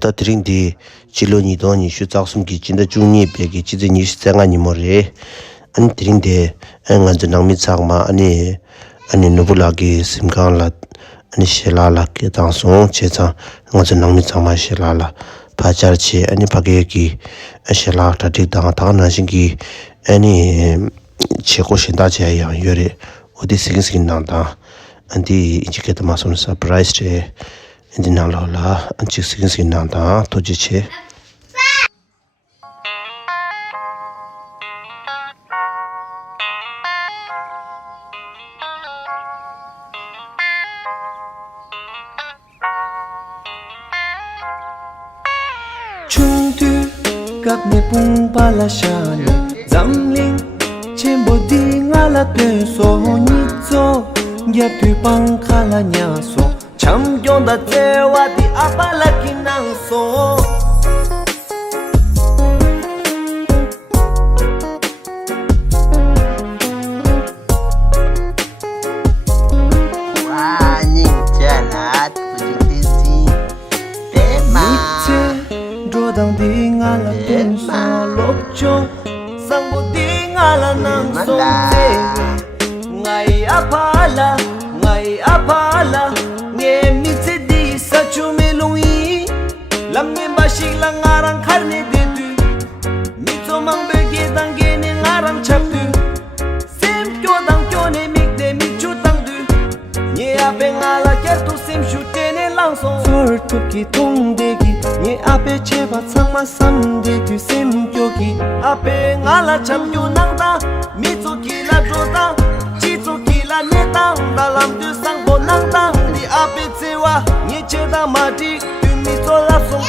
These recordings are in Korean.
다 드링디 질론이 돈이 슈작숨기 진짜 중니 베기 지진이 시장아니 모레 안 드링데 안간저 낭미착마 아니 누불라기 심강라 아니 실라라게 당송 제자 안간저 낭미착마 실라라 바자르치 아니 바게기 실라 다디당 당나신기 아니 최고신다제야 요리 어디 생긴다 안디 이지게다 마손 서프라이즈 인디나로라 안치 생긴다 도지체 Chungtu kap ne pung palashan zamling chembo ding ala te so ni zo ya tu pang khala nya so cham yon da te wa di apala kinang so Dang ding ala tung sa lop cho sang bo ding ala nang song te ngai apala nge mi te di sa chu me lui lam me ba shik la ngarang khar ne de tu mi to mang be ge dang ge ne ngarang chap tu sem kyo ne mi de mi chu tang du nye ape ngala ker tu sem shu te ne lang song for tu ki tong de gi nye ape cheba tsangma samde tu sem kyoki ape ngala cham yu nangda mi tsu ki la droda chi tsu ki la neta dalam tu sang bo nangda di ape tsewa nye cheda mati tu mi tsu la song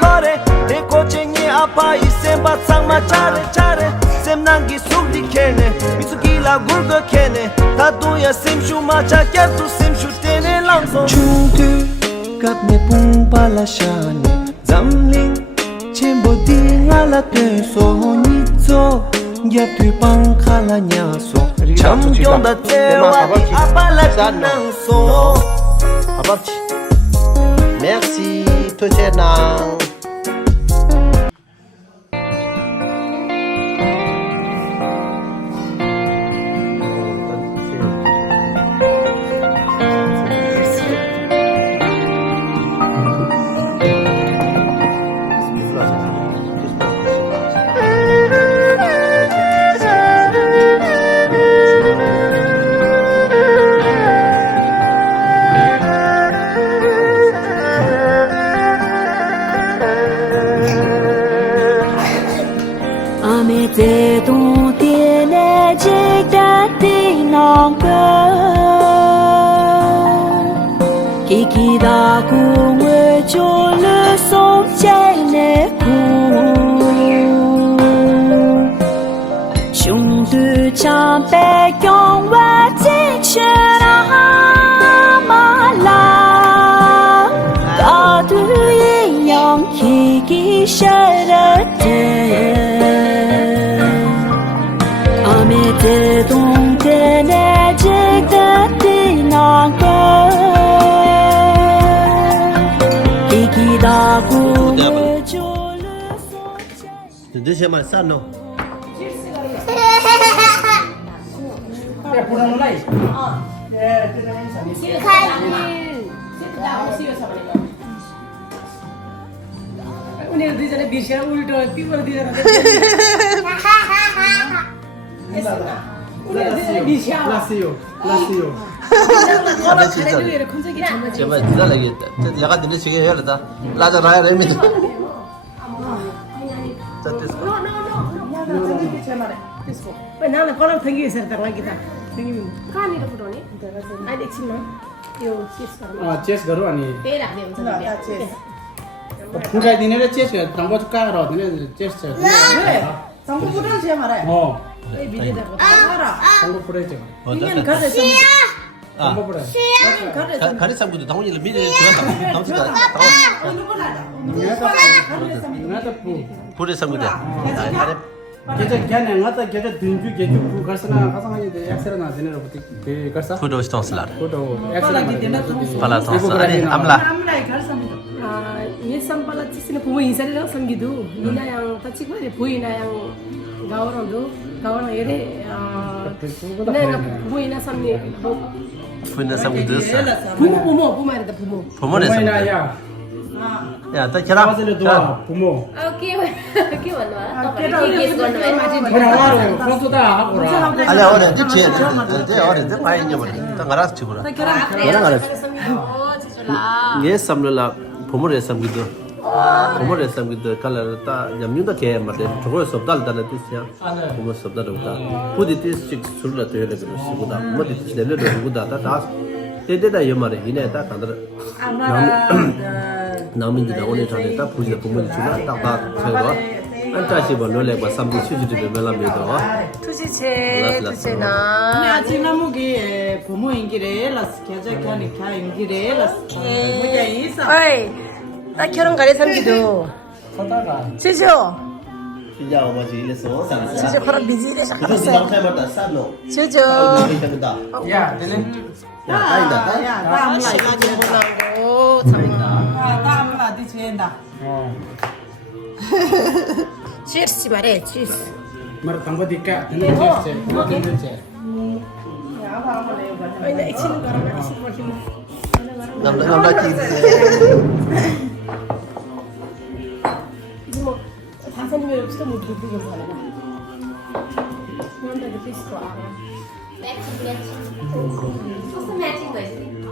kore te ko che nye apa i semba tsangma chare sem nangi suk di kene mi tsu ki la gurgo kene ta tu ya sem shu ma cha kya tu sem shu tene langso chung tu kap ne pung pala shane zamling chembo ding ala te so ni zo ya tu pang khala nya so cham yon da te wa di apala nang so 아버지 merci 토제낭 Te tu tiene jigda tinang ka Kiki da ku ngwe cho le som chai ne ku Chung tu cham pe kyong wa jik shera ma la Ka tu yin yang kiki shera te Te dong te ne jik da ti nang ka Kiki da ku me jo le so这些嘛散咯 उनीहरु दुईजना बिर्सेर उल्टो तिम्रो दुईजना 제발 기다려야겠다. 내가 너네 지금 해야 된다. 라자 라야 됩니다. 자, 됐어. नाना कलम थङ्गी सर त लागि त कहाँनिर फुटाउने अहिले एकछिनमा यो चेस गरौँ अनि त्यही राख्ने हुन्छ फुटाइदिने र चेस तंगो कहाँ रहदिने चेस छ तंगो फुटाउनु छ मारे ए भिडियो देखो तंगो फुटाइ छ इंडियन गर्दै छ तंगो फुटाइ 가리 상부도 당원이 미래 지원다. 당원이다. नयाँ त 부리 상부다. गेजे ज्ञान ngata गेजे दिन्जु गेजु पु गर्छना कसमा यो एक्सरे नदिने र बे गर्छ Kudo stonslar. Photo X ray Pala tons. Ani amla. ये संपा sini bumo insari lang samgidu. Ina yang tachik mari buina yang gaurang ere. Ina yang bumo ina samni. 부인의 삼기드스. 부모 말이다 부모. 부모의 삼기드. 야. 야, 딱 계란. 아버지를 도와 부모. के भन्नु के गर्नु 뭐라고 그것도다 하고라. 아니, 어려. 제 어려. 많이 잊어버려. 딱 알아서 치고라. 계란 알아서. 얘 삼을라 부모의 삼기드. 부모의 삼기드 칼라 딱 냠뉴다 개 말데 저거 섭달다는 뜻이야. 부모 섭달다. 부디 뜻씩 술라 되려 그러시고다. 뭐디 뜻 내려 그러고다. 다 때때다 이 말에 이내 딱 간다. 나민지 나오는 전에 딱 부지 부모님 주나 딱딱 제가 안타시 벌로래 봐 삼비 수지들 메라메도. 나 지나무기 부모인기래 라스 겨자카니 카인기래 라스 뭐야 이사 어이, 나 결혼 가래 삼기도. 서다가 주죠. 진짜 어머지 이래서 주죠. 그럼 비지래 그래서 샤카세. 남편마다 싸노. 주죠. 야 되네. 야, 아니다. 야 다음라 이제 오, 참. 다음라 디체다 Cheers 말해. Cheers. 말 당고디까 되는 제 되는 제. 어이, 나 액션 거랑 액션 거 힘. 남자끼리. 이제 뭐 다산님이 없어 못 듣고 살아. 그런데 그 있어. कस्तो म्याचिङ भइसक्यो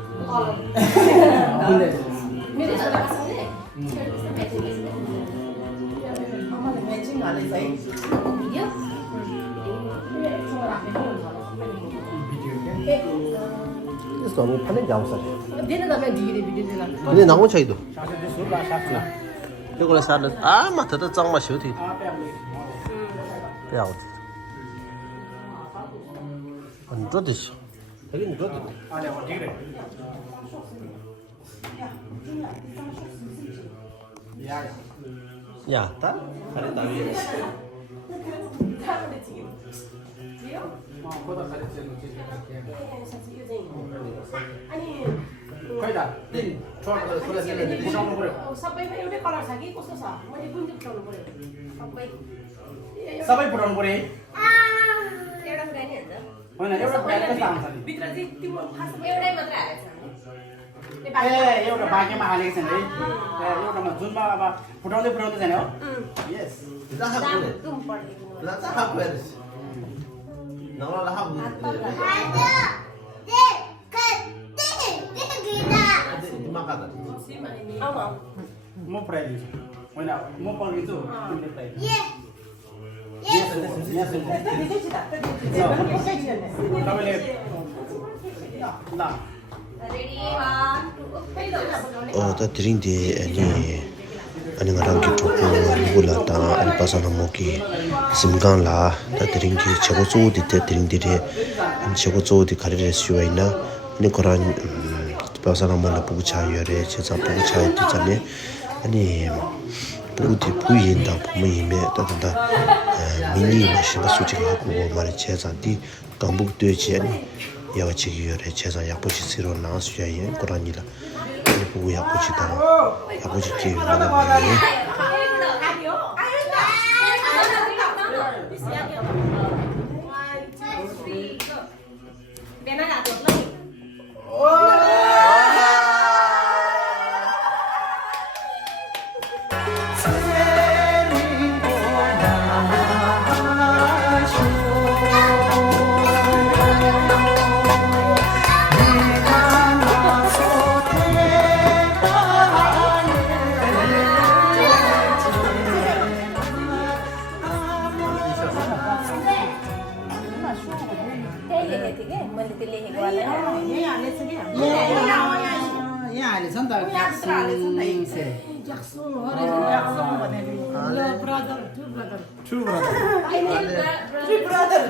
근데 मेरो छोरा कसैले कस्तो म्याचिङ भइसक्यो 엄마는 매칭 안 해서 भिडियो 그래서 너무 파는 게 없어. 얘는 나면 디기리 비디라. 근데 나온 차이도. 사실 술라 샤프라. 이거를 사는 아, 맞다. 짱마 쉬어도. 야, 어디? 안 좋듯이. 여기는 좋듯이. 아니 어디 그래? 야야. 야, 다? 가래 다 위에. 보다 가르치는 아니 거기다 닌 좋아하는 소리 들리는데 부담을 버려. सबैमा एउटै कलर छ कि कस्तो छ मैले कुन चाहिँ पुऱ्याउनु पर्यो सबै सबै पुराउनु पर्यो एउटा कुरा नि हुन्छ होइन एउटा ब्याग कस्तो आउँछ नि भित्र चाहिँ तिम्रो खास एउटै मात्र हालेको छ ए एउटा बाँकीमा हालेको छैन है एउटामा जुनमा अब फुटाउँदै फुटाउँदै छैन हो यस 나 하고 그래. दुम पर्ने 나 하고 그래. 나와라 하고 दिमाग आऊ म पुऱ्याइदिन्छु होइन म पल्किन्छु तिमीले पुऱ्याइदिनु तपाईँले ल रेडी 1 2 다 드링데 아니 나랑 그 누구라다 아니 빠사나 먹기 심간라 다 드링기 저거 쪼디 때 드링들이 저거 쪼디 가리를 수가 있나 아니 그런 빠사나 먹는 보고 차여래 제자 보고 차야 되잖아요 아니 부디 부인다 부모님에 따든다 미니 마시바 수직하고 말이 제자디 강북 되지 아니 여치기열에 제자 약보지 새로 나왔어야 해 그러니라 보고 약보지다 약보지 뒤에 나가면 यहाँ हालेछ नि त True brother.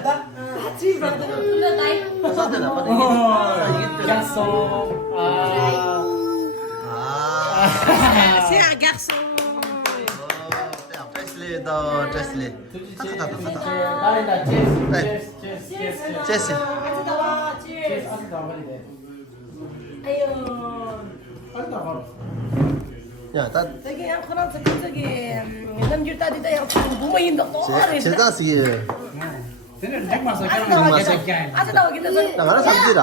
Garçon. C'est un garçon. 제슬리. Cheers. 제시. 아유. 빨리 나가라. 야, 나 저기 양 그런 저기 남길 따디다 양 부모님도 또 제자식. 쟤는 정말 서 아주 결혼 나와 계속 해. 아주 나와 기다려. 나 가라 삼지라.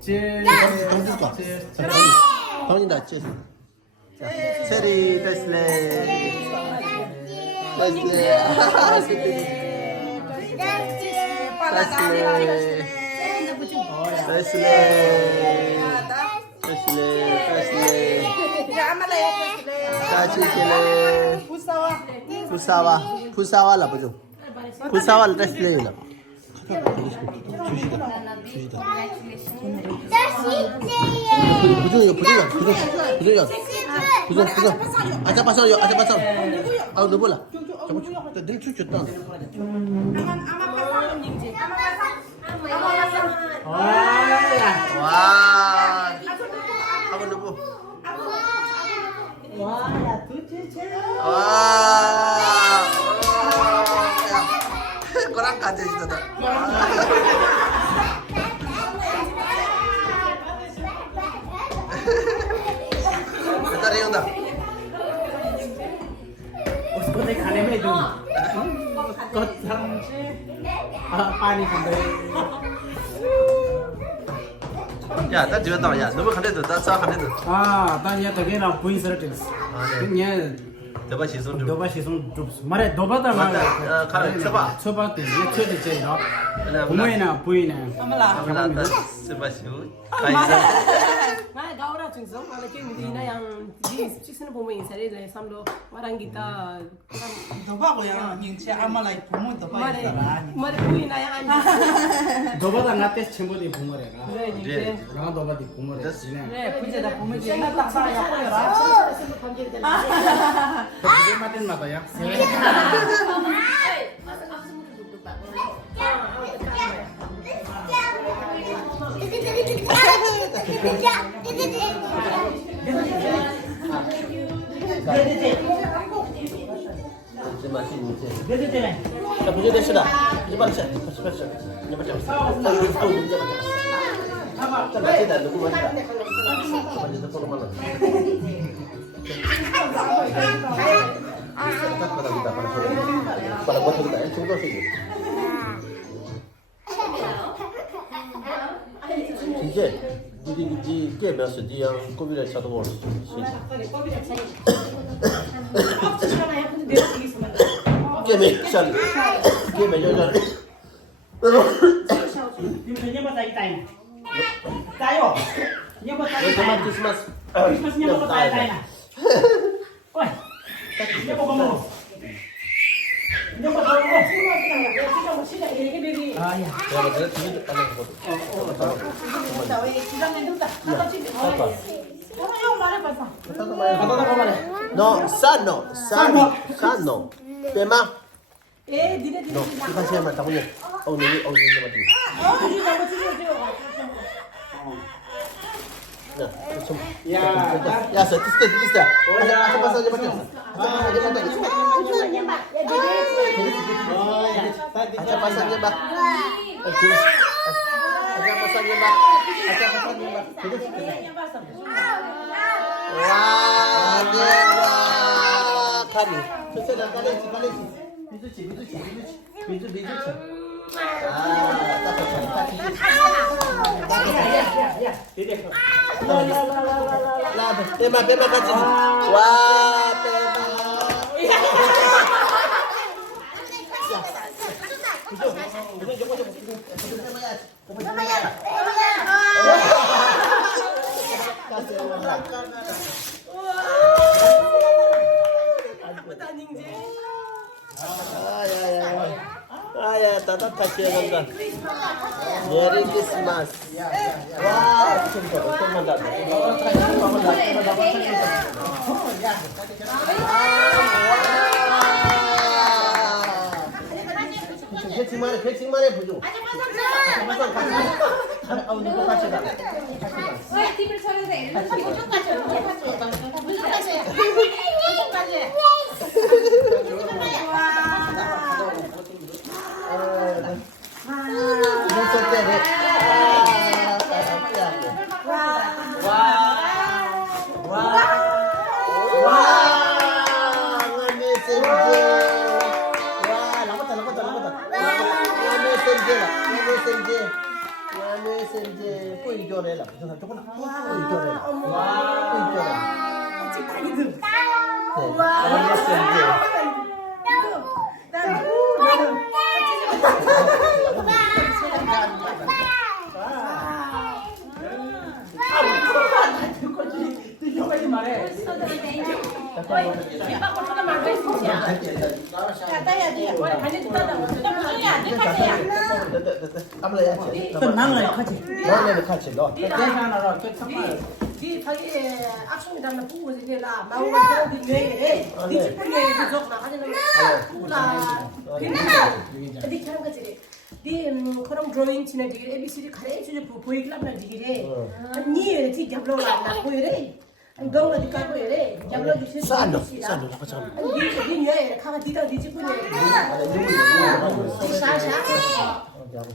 제 동주가. 동이다 제. 세리 베슬레. 부사와 라보죠. 부사와 레슬레이나. 부정. 아자 pasang. Ah, udah bola. Coba. Dia cucut dong. Wah. Apa dulu? Wah. Kurang kaget itu tuh. Bentar ya, udah. उसको खाने में दूँ कसम से पानी खाते 야, 나 지금 나 야, 너무 간대도 나 싸 간대도. tanya tadi na puin sertes nya 대박 시선 좀. doba sison drops mare doba da ma 가라, 쳐봐. choba te ye chode che no bumoina puina 나 대박 시우. 가이사. 나 가오라 중서 나 게임이나 양 지스는 보면 인사를 내 삼로 와랑 기타 도바고요. 닌체 아마라이 부모 도바 말에 있어라. 말에 보이나 양 아니 doba da ngate chembo de bumore가 그래 이제 na doba de bumore 그래, 부제다 부모 제나 딱사야 보여라. dia maten mata ya 자, 보조 됐으다. 이제 빨리 쳐. 이제 빨리 쳐. 자, 맞다. 누구 맞다. 맞다. 포로 말라. Para buat kita, contoh sih. 진짜 이 게임에서 디양 고비를 차도 볼 수 있어. 게임에 잘. 게임에 열려. dia mata itai tayo dia mata 왜 그만 크리스마스. Christmasnya mau tanya-tanya. Woi, dia mau ngomong. Dia mau ngomong. Ah ya. 야, 내가 뒤에 빨리 보고. No, sano. Tema. No, kita siapa tahunya? Oh, ini mati. Nah, macam. Ya, setis. Apa pasal dia macam? Acha pasangnya, Mbak. Wah, dewa. Kami. Sudah kali. Bisu. Tema kasih. Wah, tema. Ya, tetap kasih nonton. Merry Christmas. Wah, mantap. Kecing mana bujuk? 이겨내라. 그래서 조금 이겨내라. 여기까지 말해. 밑밥을 하나 말고 있으시야. 간이 뜯다가 너네 같이 너. 계산하러 쫓아가요. 네 자기 악수미담나 부고 이제 나 마음을 그 뇌에 네 집에 그쪽 나가는 부고라 괜찮아. 네 저런 거지. 네 그럼 드로잉 치는 게 ABCD 가르쳐 주 보이길라나 지기래. 아니 티 잡로라 나 보이래. 동가 디카 보이래. 잡로 주시. 싸노 가자. 네 뇌에 가가 디다 뒤집으네. 샤샤.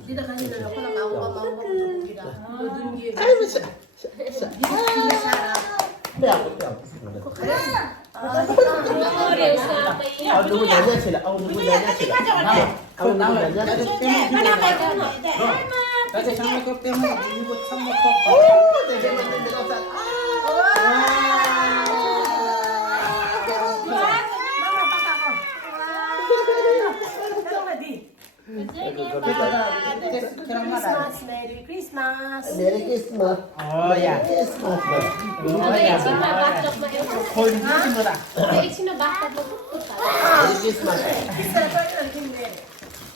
디다 가는 거 콜라 마음가 기다. 모든 게 누구 야자치라. 누구 야자치라. 누구 야자치라. 어제 장미꽃 때문에 이거 참 먹고. 크리스마스 메리 크리스마스. 메리 크리스마스. 야. 거의 무슨 거다. 메리 크리스마스.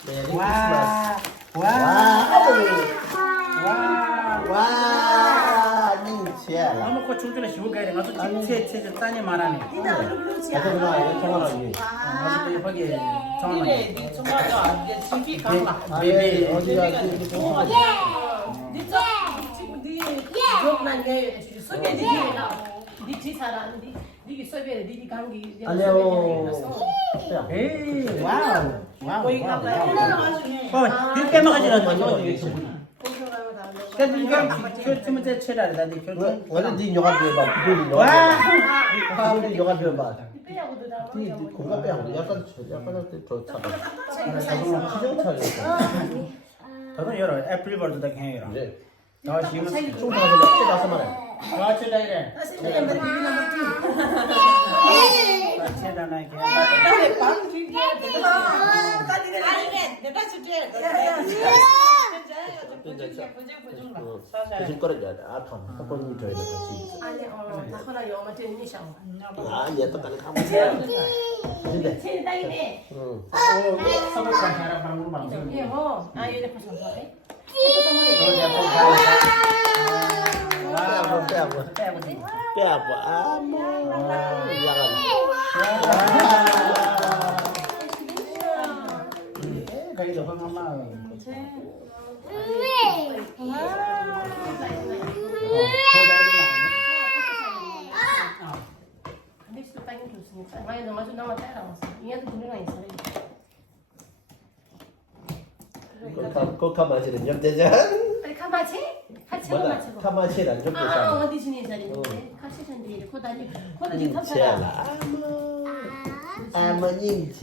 메리 와. 크리스마스. 와, 닝치야. 아무거 줄줄에 쉬고 가야 돼. 가서 제 딴이 말하네. 가자 누나 이거 통화하기. 거기 이래 네 정말로 이제 지기 강나. 베베 어디가 이렇게 통화. 지금 네 기억난 게 소비에 네 지사라 네 소비에 네 관계 안녕. 에이 와우. 거기 가봐요. 네 빼먹어지는 거. 그래도 이거 결투면 제 체라다. 네 결투. 원래 네 영화 배봐. 비디오 영화. 와. 우리 영화 배봐. 빼야고도 나. 네 공감 빼고 약간 저 차가. 시정 차려. 저도 열어. 애플버드다 해요. 그래. 나 지금 총 나서 몇개 나서 말해. 아 진짜 이래. 사실 체다나 이게. 나의 방 뒤에 내가 주제. 대신 꺼내줘야 돼. 아, 참. 한번 줘야 돼. 같이. 아니 나 허나 영어 듣는 샤워. 아, 얘 똑같이 가면 돼. 근데. 제 딸이네. 응. 서울산 사람 방으로 방송. 예 뭐. 아 얘네 벌써 잘해. 빼고. 아, 뭐. 가이도 황엄마. 근데 또 딸이 좋으니까. 많이 넘어져 나와 따라왔어. 얘도 분명히 있어. 그 카마치는 옆대장. 아니 카마치? 같이 뭐다? 카마치고. 카마치란 아 옆대장. 어디 지내 자리인데? 같이 전데 코다니 코다니 탑사라. 아마님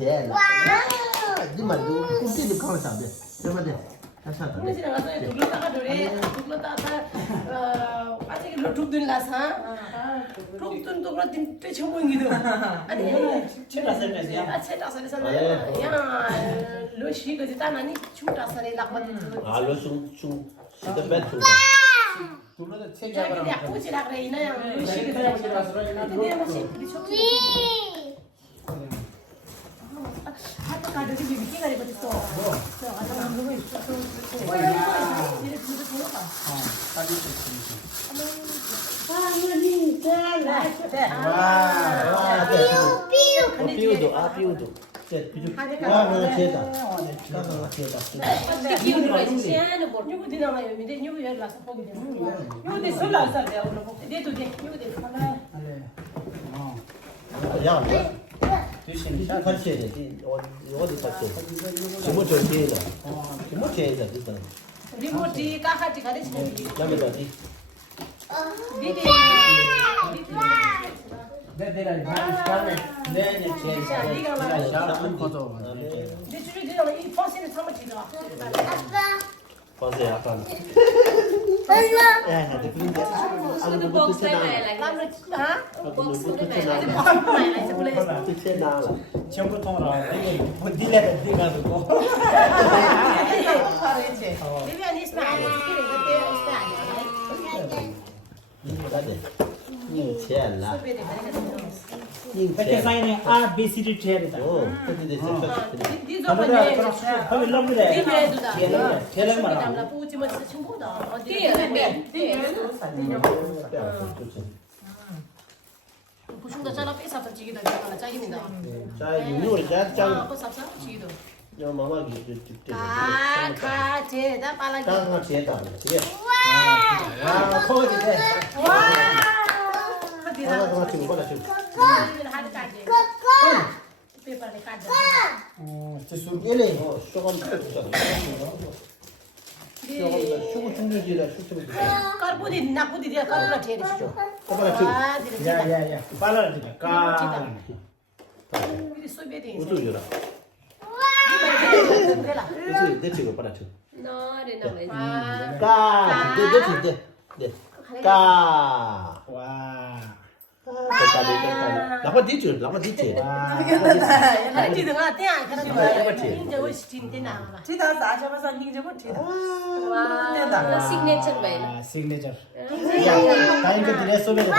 니만 누구 꿈길이 가면 안 돼. 저마다 다시 하다. 우리 지나가서 둘러다가 노래 둘러다가 아직 룩든 라사 룩든 또 그렇든 또 처음이기도 아니 체다서면서야. 아 체다서에서 야 로시 그지 따나니 춤다서에 락바든 아, 로숭 시대 배틀. 둘러다 체 자 잡아라. 근데 아프지라 그래 이나야 로시 그지 근데 뭐시 우리 척지 하도 가득이 비비기가 이거 있어 저 가서 안 보고 있어 이래 둘도 들어가 빨리 쳤습니다. 비우도. Nyugu dina ma yomi de nyugu yer la sa fogi de nyugu de sola sa de uno fogi de to de nyugu de fala 야, 두신 샷. 같이 해야 돼. 어디 같이 해. 지금 저 뒤에다. 지금 뒤에다 일단. remote ka khati kare chhe 남에다 뒤. didi 내가 스타트. 네, 제. 샷은 거죠. de churi de i force ni sama chi da 봐서 약간. 야, 내 그런데 아주 뭐 box 뜻이 na 나. like làm được hả box na 뜻이 like 나. này này sẽ lên 뜻이 나. 전부 통으로 이게 뭐 딜레가 돼가지고. đi về đi snack cái này cái kia snack này 나네. 이 제알라. về để cái này 이 이렇게 사이에 A, B, C, D 체르다. 오, 근데 됐어. đi dọc bên này 거기 넘으래. đi về rồi đó 계란 làm 말아. là phụ chỉ mới chung bộ đó đi Đi ở về bên. đi 좋지. 보충도 잘라 빼서 지기도 되잖아 짜깁니다 자, 육류를 짠. 그 삽사 지기도 요 마마기 쭉. 가 제다 빨라 땅을 지에다. 지에. 아, 거기 돼. 와 하나 더 같이 먹어라 지금. 하드 까지 페퍼에 까지 저 술게래. 조금 더 주자. 조금 충분히라 슈트를 주자. कार्बोदी नाकुदी दिया कार्बोला ठेरे छो 빨리 좀. आ दिले 야. 빨라라 지금. 까. दिले सोबे दे 우주 줘라. देला 내 친구 빨리 좀. no de no es 까. 네. 까. 와. 나빠 뒤줄. 지 등아 떼야 그런 거 인제 왜 시킨 데나 지다 사자마자 닝제 못 지다. no signature by 아, 시그니처. 야, 다른 거 딜레 소베다. 네,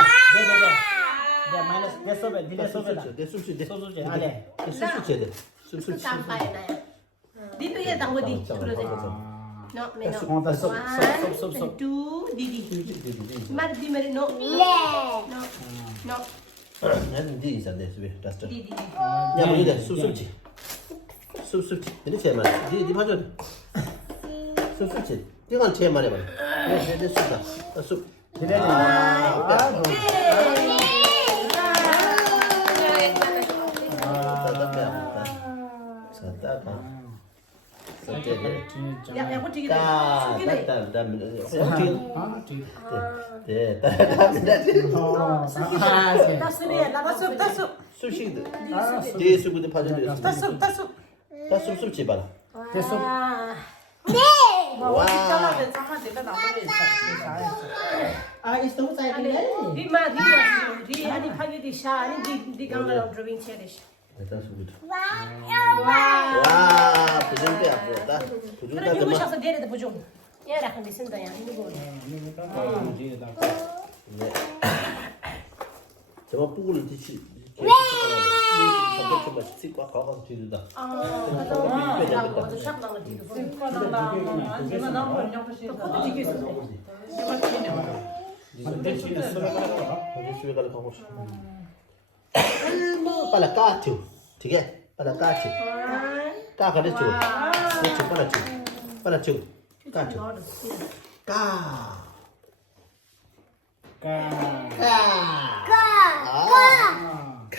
마이너스 네 소베, 딜레 소베다. 내 술수 소소제. 아래. 술수 줘야 돼. 술수. sampai na di tu ya tang bodi terus no me no konta sop. tu didi mar di mari no no 나는 네 있었네. 집에. 라스트. didi 야, 뭐 이래. 숲숲지. 근데 제 말. 네 봐줘. 숲숲지. 이건 제 말해 봐. 내 숲다. 숲. 딜레. ya ya pun dikit 아, 뒤. 네. 아, 세. tasne la tasu 술식이들. 뒤에 수구들 파전들. 따수. 숲숲지 봐라. 됐어. 와. 아, 이스토 사이드. di ma di ani phagi di sha ani di gamla drawing cherish 일단 수구들. wow 와, 부정대 앞으로다. 부정대 그럼 이거 그만. 셔서 데려다 보죠 얘라 근데 쓴다 야 이거 저거 뿌구를 뒤치. 저거 좀 씻고 가서 뒤로다. 아 샵 나가 뒤로 집에 가서 가고 싶어. 빨리 까죠. 되게 빨리 까죠. 까 그랬죠. 그렇죠. 빨리 줘. 까죠. 까. 까. 까. 까.